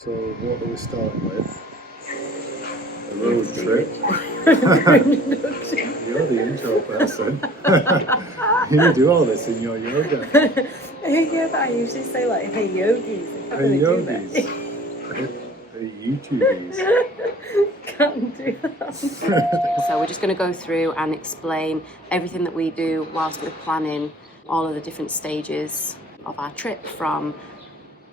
So what are we starting with? A road trip. You're the intro person. You do all this in your yoga. Yeah, but I usually say like, hey yogis. Hey yogis. Hey YouTubers. Can't do that. So we're just going to go through and explain everything that we do whilst we're planning all of the different stages of our trip, from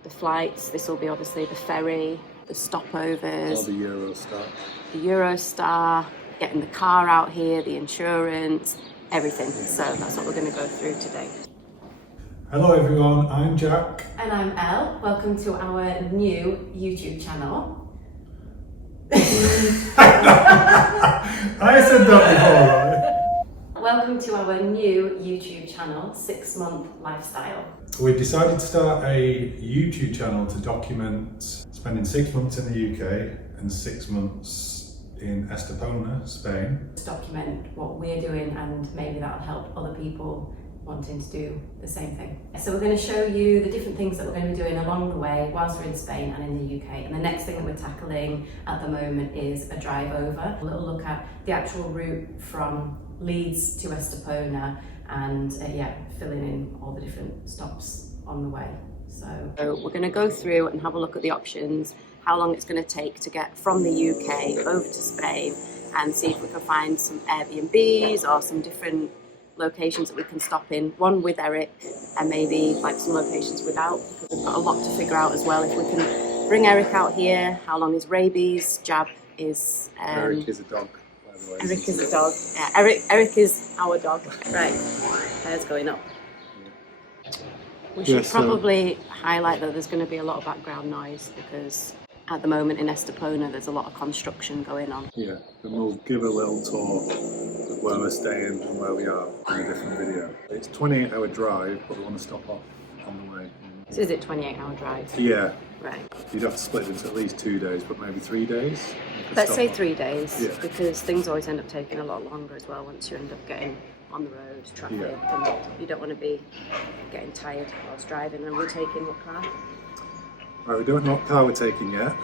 the flights. This will be obviously the ferry, the stopovers, Or the Eurostar. the Eurostar, getting the car out here, the insurance, everything. So that's what we're going to go through today. Hello everyone, I'm Jack. And I'm Elle. Welcome to our new YouTube channel. I said that before, right? Welcome to our new YouTube channel, 6 Month Lifestyle. We decided to start a YouTube channel to document spending 6 months in the UK and 6 months in Estepona, Spain. To document what we're doing, and maybe that'll help other people wanting to do the same thing. So we're going to show you the different things that we're going to be doing along the way whilst we're in Spain and in the UK. And the next thing that we're tackling at the moment is a drive over. A little look at the actual route from Leeds to Estepona, and filling in all the different stops on the way. So we're going to go through and have a look at the options, how long it's going to take to get from the UK over to Spain, and see if we can find some Airbnbs or some different locations that we can stop in, one with Eric and maybe like some locations without, because we've got a lot to figure out as well. If we can bring Eric out here, how long is rabies, jab is... Eric is a dog, by the way. Eric is a dog. Yeah, Eric is our dog. Right, hair's going up. We should probably highlight that there's going to be a lot of background noise, because at the moment in Estepona there's a lot of construction going on. Yeah, and we'll give a little tour of where we're staying and where we are in a different video. It's a 28-hour drive, but we want to stop off on the way. So is it 28-hour drive? Yeah. Right. You'd have to split it into at least 2 days, but maybe 3 days. Let's say 3 days, Yeah. because things always end up taking a lot longer as well once you end up getting on the road, traffic, and you don't want to be getting tired whilst driving. And we're taking what car? Right, we don't know what car we're taking yet.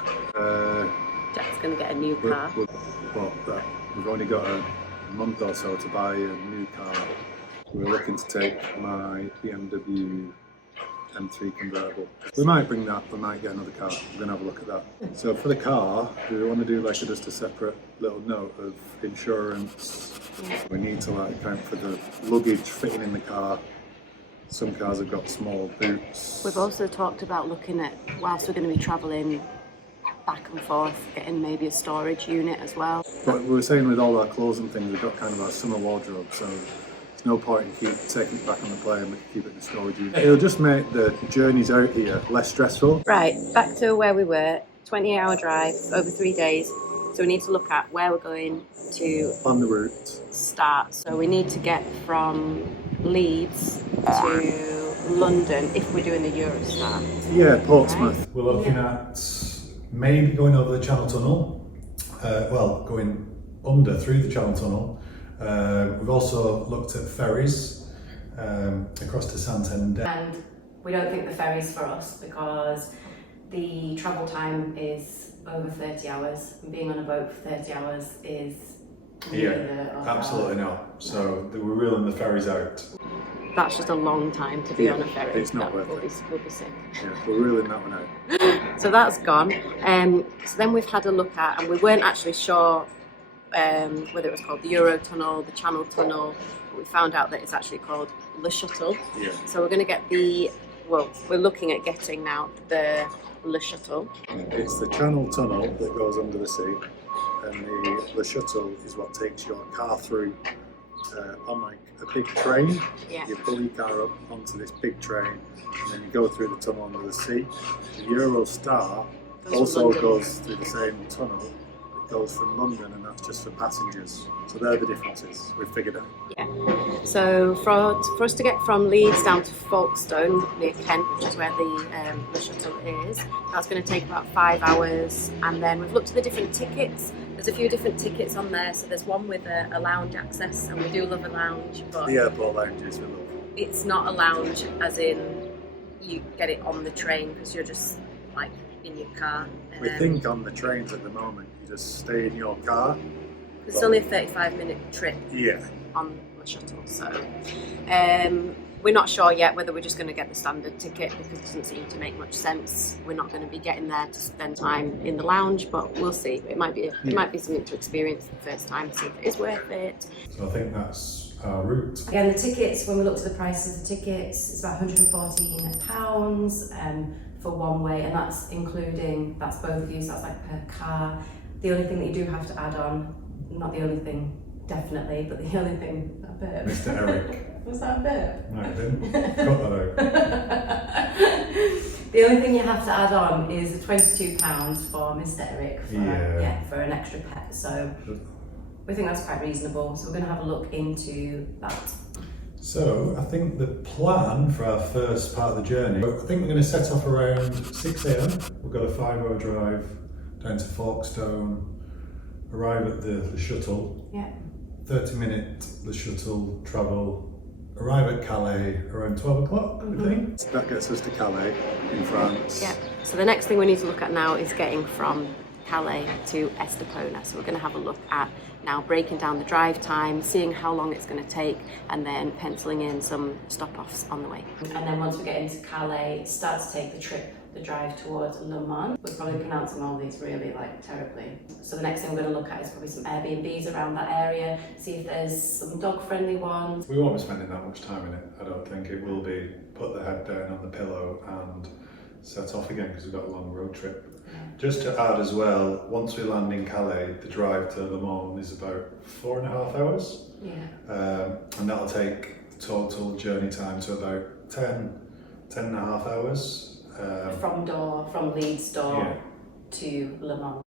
Jack's going to get a new car. We've only got a month or so to buy a new car. We're looking to take my BMW M3 convertible. We might bring that, we might get another car. We're going to have a look at that. So for the car, do we want to do like just a separate little note of insurance? We need to like account for the luggage fitting in the car. Some cars have got small boots. We've also talked about looking at, whilst we're going to be travelling back and forth, getting maybe a storage unit as well. But we were saying with all our clothes and things, we've got kind of our summer wardrobe, so there's no point in taking it back on the plane. We can keep it in the storage unit. It'll just make the journeys out here less stressful. Right, back to where we were, 28-hour drive, over 3 days. So we need to look at where we're going to On the route. start. So we need to get from Leeds to London if we're doing the Eurostar. Yeah, Portsmouth. Right. We're looking at maybe going over the Channel Tunnel. Going under through the Channel Tunnel. We've also looked at ferries across to Santander. And we don't think the ferry's for us because the travel time is over 30 hours. And being on a boat for 30 hours is Absolutely not. So we're ruling the ferries out. That's just a long time to be on a ferry. It's not worth it. We'll be sick. Yeah, we're ruling that one out. So that's gone. So then we've had a look at, and we weren't actually sure whether it was called the Euro Tunnel, the Channel Tunnel, but we found out that it's actually called the Shuttle. Yeah. So we're going to get we're looking at getting now the Shuttle. It's the Channel Tunnel that goes under the sea, and the Shuttle is what takes your car through on like a big train. Yeah. You pull your car up onto this big train, and then you go through the tunnel under the sea. The Eurostar also goes through the same tunnel. It goes from London, and that's just for passengers. So they're the differences we've figured out. Yeah. So for us to get from Leeds down to Folkestone near Kent, which is where the shuttle is, that's going to take about 5 hours. And then we've looked at the different tickets. There's a few different tickets on there. So there's one with a lounge access, and we do love a lounge, but The airport lounges we love. it's not a lounge as in you get it on the train, because you're just like in your car. We think on the trains at the moment, you just stay in your car. It's only a 35-minute trip Yeah. on the shuttle, so we're not sure yet whether we're just going to get the standard ticket because it doesn't seem to make much sense. We're not going to be getting there to spend time in the lounge, but we'll see. It might be something to experience the first time, see if it is worth it. So I think that's our route. Again, the tickets, when we looked at the prices of the tickets, it's about £114 for one way, and that's including, that's both of you, so that's like per car. The only thing that you do have to add on, not the only thing, definitely, but the only thing, a burp. Mr. Eric. Was that a burp? No, I didn't. Cut that out. The only thing you have to add on is the £22 for Mr. Eric for an extra pet. So we think that's quite reasonable. So we're going to have a look into that. So I think the plan for our first part of the journey, I think we're going to set off around 6 a.m. We've got a 5-hour drive down to Folkestone, arrive at the shuttle. Yeah. 30-minute the shuttle travel, arrive at Calais around 12 o'clock, I think. That gets us to Calais in France. Yeah. So the next thing we need to look at now is getting from Calais to Estepona. So we're going to have a look at now breaking down the drive time, seeing how long it's going to take, and then penciling in some stop-offs on the way. And then once we get into Calais, start to take the drive towards Le Mans. We're probably pronouncing all these really terribly. So the next thing we're going to look at is probably some Airbnbs around that area, see if there's some dog-friendly ones. We won't be spending that much time in it, I don't think. It will be put the head down on the pillow and set off again because we've got a long road trip. Just to add as well, once we land in Calais, the drive to Le Mans is about 4.5 hours. Yeah. And that'll take total journey time to about 10.5 hours. From Leeds door to Le Mans.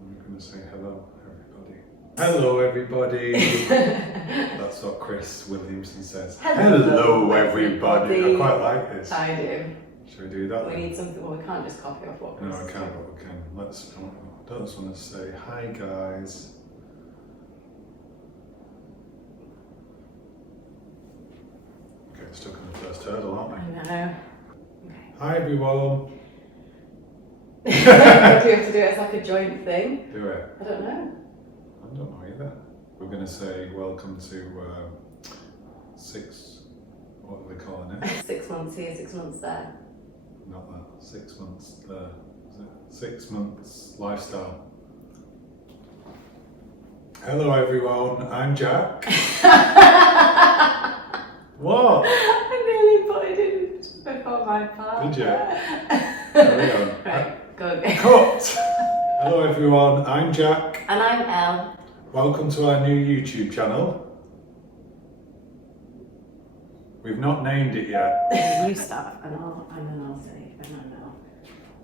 I'm going to say hello, everybody. Hello, everybody. That's what Chris Williamson says. Hello, everybody. I quite like this. I do. Should we do that? We need something. Well, we can't just copy off what Chris No, I can't, but we can. I don't just want to say hi, guys. Getting stuck in the first hurdle, aren't we? I know. Okay. Hi, everyone. Do you have to do it as like a joint thing? Do it. I don't know. I don't know either. We're going to say welcome to what are they calling it? 6 months here, 6 months there. Not that. 6 months there. Is it 6 months lifestyle? Hello, everyone. I'm Jack. What? I nearly put it in before my part. Did you? Carry on. Right, go again. Cut! Hello, everyone. I'm Jack. And I'm Elle. Welcome to our new YouTube channel. We've not named it yet. You start, and then I'll say,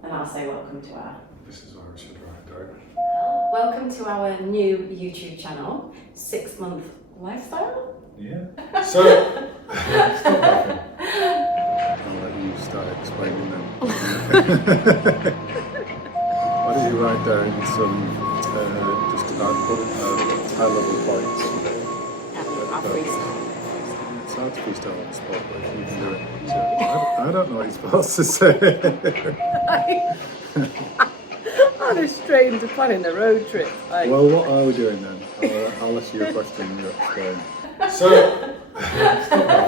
and I'll say welcome to our. This is where we should write down. Welcome to our new YouTube channel, 6 month lifestyle. Yeah. So, stop laughing. I'll let you start explaining them. Why don't you write down some just about high-level points? I'll freestyle. It's hard to freestyle on the spot, but if you can do it. So, I don't know what you're supposed to say. On a strain to planning a road trip. Well, what are we doing then? I'll ask you a question and you explain. So, stop laughing.